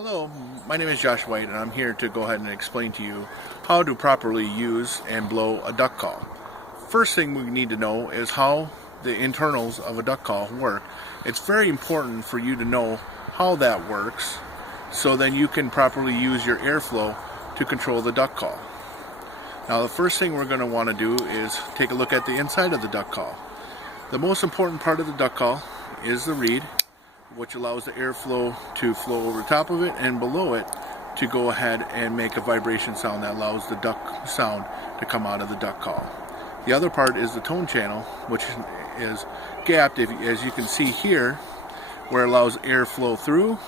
Hello, my name is Josh White and I'm here to go ahead and explain to you how to properly use and blow a duck call. First thing we need to know is how the internals of a duck call work. It's very important for you to know how that works so then you can properly use your airflow to control the duck call. Now the first thing we're going to want to do is take a look at the inside of the duck call. The most important part of the duck call is the reed, which allows the airflow to flow over top of it and below it to go ahead and make a vibration sound that allows the duck sound to come out of the duck call. The other part is the tone channel, which is gapped, as you can see here, where it allows airflow through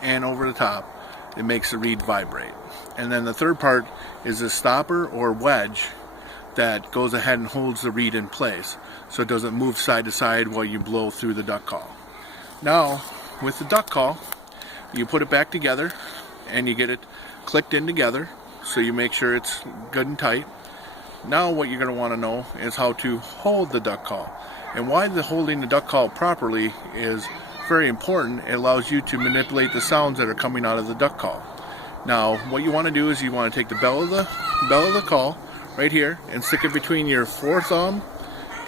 and over the top. It makes the reed vibrate. And then the third part is the stopper or wedge that goes ahead and holds the reed in place so it doesn't move side to side while you blow through the duck call. Now, with the duck call, you put it back together and you get it clicked in together so you make sure it's good and tight. Now what you're going to want to know is how to hold the duck call. And why holding the duck call properly is very important. It allows you to manipulate the sounds that are coming out of the duck call. Now what you want to do is you want to take the bell of the call right here and stick it between your forethumb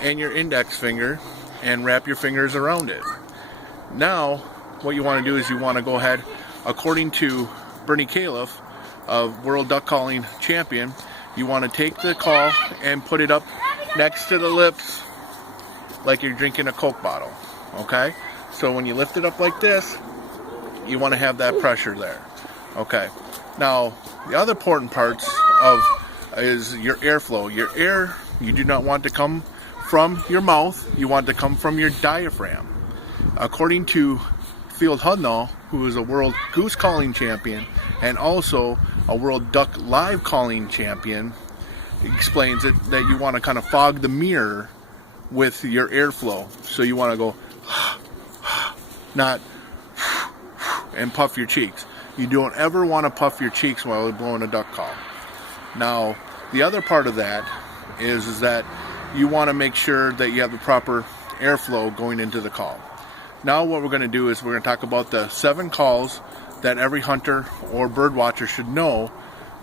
and your index finger and wrap your fingers around it. Now, what you want to do is you want to go ahead, according to Bernie Califf, of World Duck Calling Champion, you want to take the call and put it up next to the lips like you're drinking a Coke bottle, okay? So when you lift it up like this, you want to have that pressure there, okay? Now, the other important parts is your airflow. Your air, you do not want to come from your mouth, you want to come from your diaphragm. According to Field Hudnall, who is a world goose calling champion and also a world duck live calling champion, explains it that you want to kind of fog the mirror with your airflow. So you want to go not and puff your cheeks. You don't ever want to puff your cheeks while you're blowing a duck call. Now, the other part of that is that you want to make sure that you have the proper airflow going into the call. Now what we're going to do is we're going to talk about the 7 calls that every hunter or bird watcher should know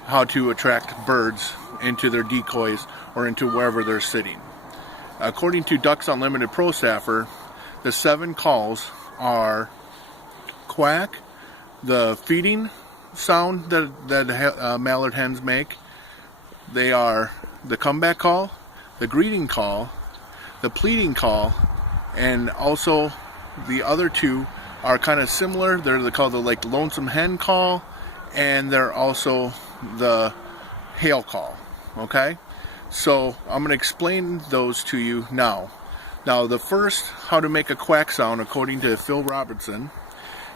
how to attract birds into their decoys or into wherever they're sitting. According to Ducks Unlimited Pro Staffer, the 7 calls are quack, the feeding sound that mallard hens make. They are the comeback call, the greeting call, the pleading call, and also the other 2 are kind of similar. They're called the lonesome hen call, and they're also the hail call. Okay, so I'm going to explain those to you now. Now, the first, how to make a quack sound, according to Phil Robertson,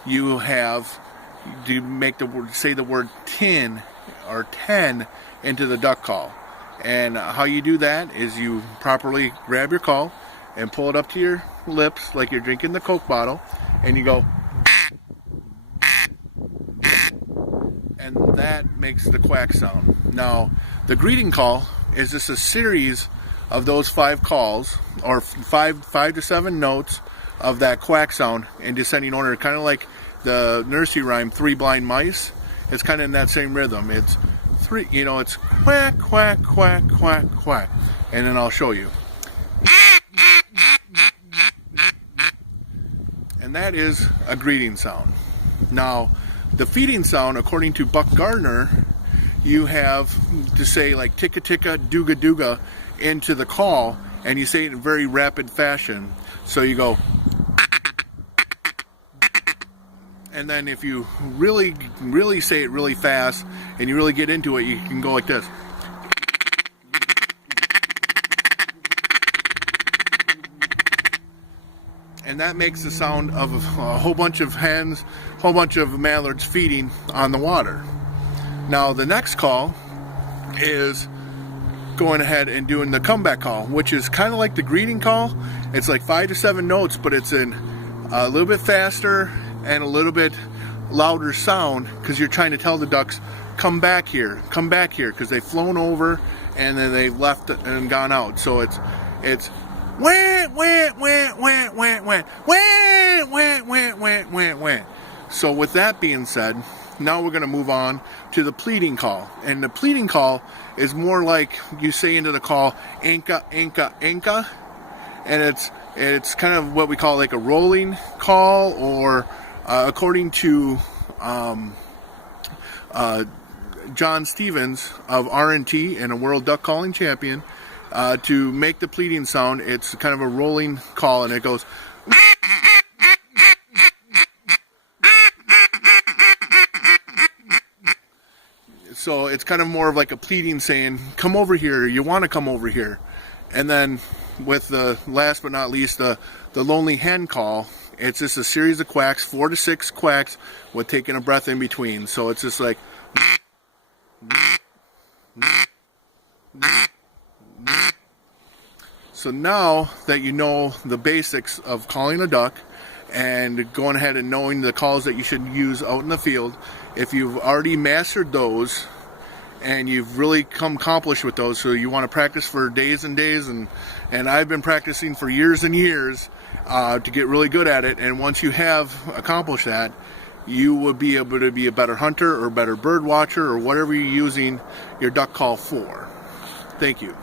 you have to make the word, say the word tin or 10 into the duck call. And how you do that is you properly grab your call and pull it up to your lips like you're drinking the Coke bottle, and you go, and that makes the quack sound. Now, the greeting call is just a series of those 5 calls, or 5 to 7 notes of that quack sound in descending order, kind of like the nursery rhyme 3 Blind Mice. It's kind of in that same rhythm. It's 3, it's quack, quack, quack, quack, quack, and then I'll show you. And that is a greeting sound. Now, the feeding sound, according to Buck Gardner, you have to say like ticka ticka dooga dooga into the call, and you say it in very rapid fashion. So you go, and then if you really say it really fast and you really get into it, you can go like this. And that makes the sound of a whole bunch of hens, a whole bunch of mallards feeding on the water. Now the next call is going ahead and doing the comeback call, which is kind of like the greeting call. It's like 5 to 7 notes, but it's in a little bit faster and a little bit louder sound, because you're trying to tell the ducks, come back here, because they've flown over and then they've left and gone out. So it's wah, wah, wah, wah, wah, wah, wah, wah, wah, wah, wah, wah. So with that being said, Now we're going to move on to the pleading call. And the pleading call is more like you say into the call, anka, anka, anka. And it's kind of what we call like a rolling call, or according to John Stevens of R&T and a world duck calling champion, to make the pleading sound, it's kind of a rolling call, and it goes. So it's kind of more of like a pleading saying, come over here, you want to come over here. And then with the last but not least, the lonely hen call, it's just a series of quacks, 4 to 6 quacks with taking a breath in between. So it's just like. So now that you know the basics of calling a duck and going ahead and knowing the calls that you should use out in the field, if you've already mastered those and you've really come accomplished with those, so you want to practice for days and days, and I've been practicing for years and years to get really good at it, and once you have accomplished that, you will be able to be a better hunter or better bird watcher or whatever you're using your duck call for. Thank you.